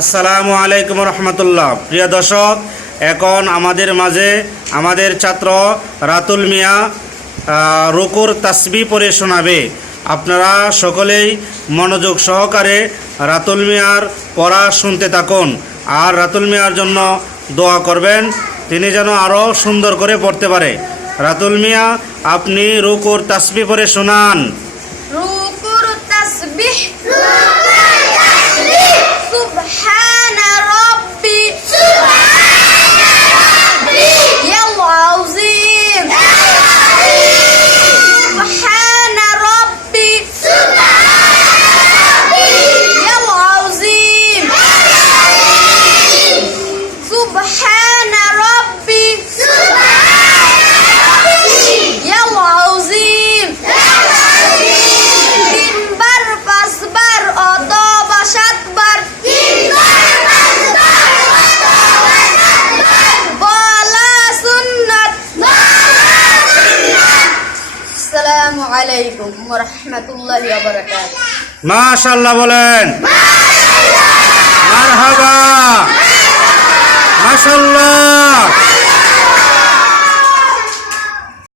আসসালামু আলাইকুম রহমতুল্লাহ। প্রিয় দর্শক, এখন আমাদের মাঝে আমাদের ছাত্র রাতুল মিয়া রুকুর তাসবিহ পড়ে শোনাবে। আপনারা সকলেই মনোযোগ সহকারে রাতুল মিয়ার পড়া শুনতে থাকুন আর রাতুল মিয়ার জন্য দোয়া করবেন, তিনি যেন আরও সুন্দর করে পড়তে পারে। রাতুল মিয়া, আপনি রুকুর তাসবিহ পড়ে শোনান। রুকুর তাসবিহ সুবহানা রাব্বি ইয়াল আযীম সুবহানা রাব্বি ইয়াল আযীম সুবহানা রাব্বি ইয়াল আযীম তিনবার পাঁচবার অথবা সাতবার বলা সুন্নাত। আসসালামু আলাইকুম ওয়া রাহমাতুল্লাহি ওয়া বারাকাতুহু। মাশাআল্লাহ বলেন। মারহাবা। মাশাআল্লাহ।